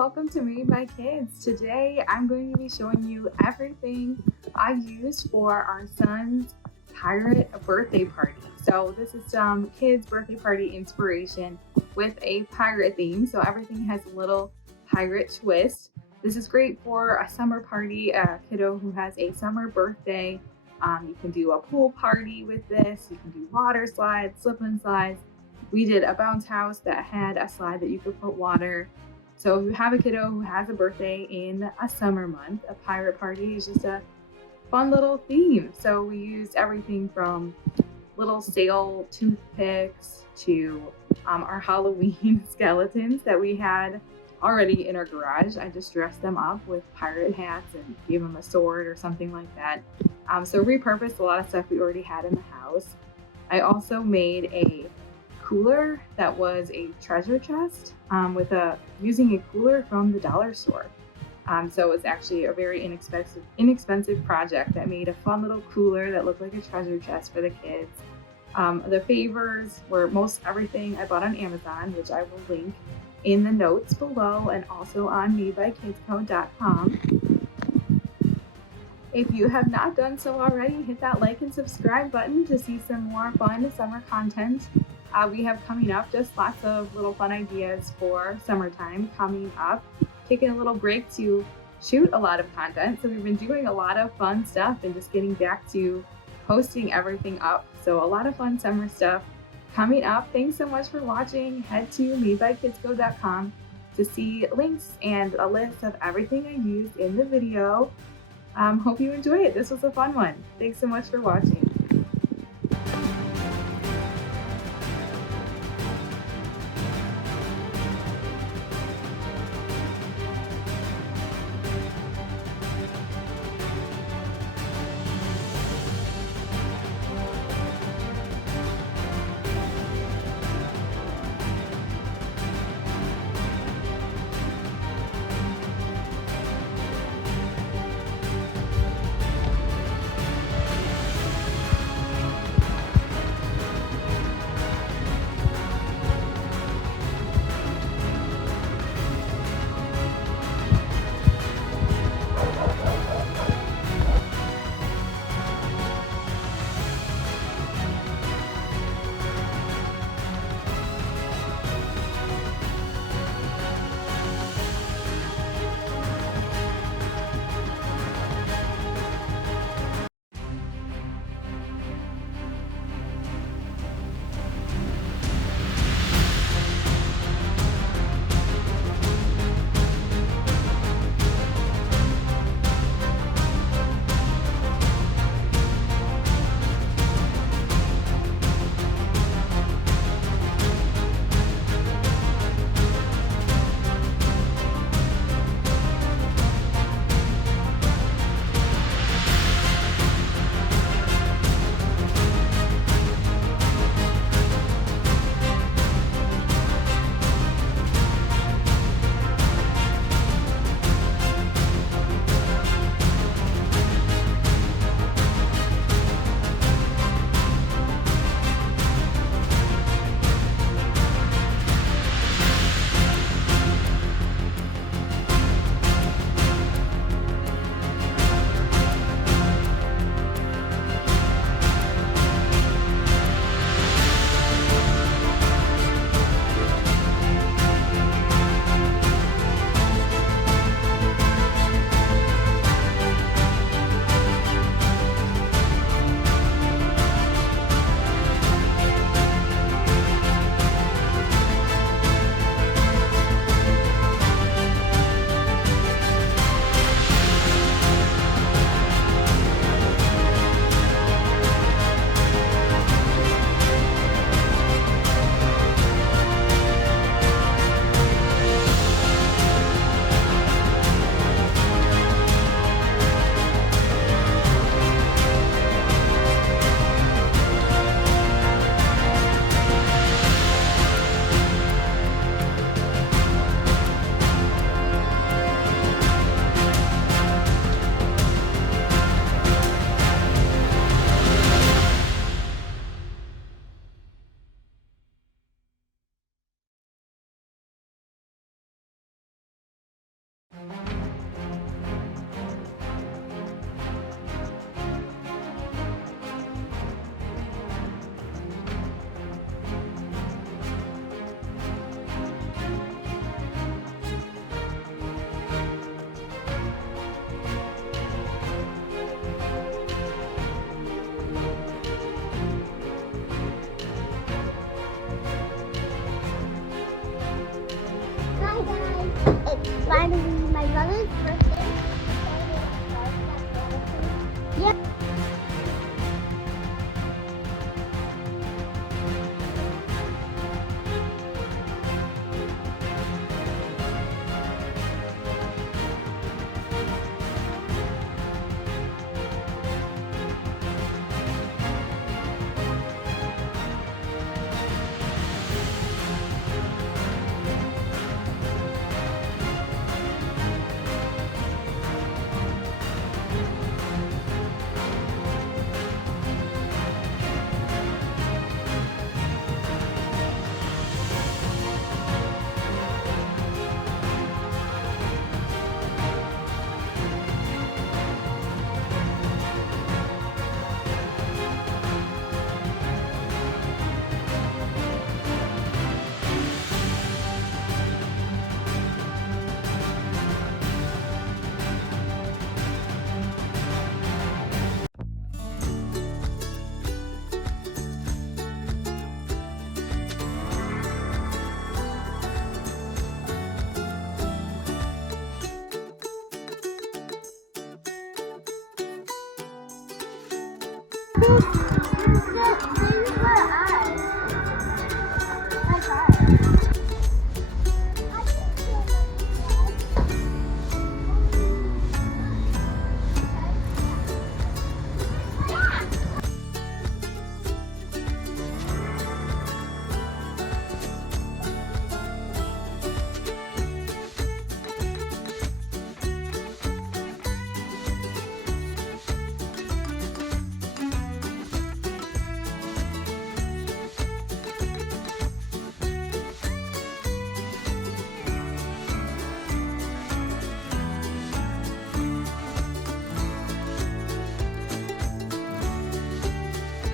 welcome to Made by Kids. Today I'm going to be showing you everything I used for our son's pirate birthday party. So this is some kids' birthday party inspiration with a pirate theme. So everything has a little pirate twist. This is great for a summer party, a kiddo who has a summer birthday. You can do a pool party with this. You can do water slides, slip and slides. We did a bounce house that had a slide that you could put water. So if you have a kiddo who has a birthday in a summer month, a pirate party is just a fun little theme. So we used everything from little sail toothpicks to our Halloween skeletons that we had already in our garage. I just dressed them up with pirate hats and gave them a sword or something like that. So repurposed a lot of stuff we already had in the house. I also made a cooler that was a treasure chest using a cooler from the dollar store. So it was actually a very inexpensive project that made a fun little cooler that looked like a treasure chest for the kids. The favors were most everything I bought on Amazon, which I will link in the notes below and also on madebykidsco.com. If you have not done so already, hit that like and subscribe button to see some more fun summer content. We have coming up just lots of little fun ideas for summertime coming up. Taking a little break to shoot a lot of content. So we've been doing a lot of fun stuff and just getting back to posting everything up. So a lot of fun summer stuff coming up. Thanks so much for watching. Head to madebykidsco.com to see links and a list of everything I used in the video. Hope you enjoy it. This was a fun one. Thanks so much for watching.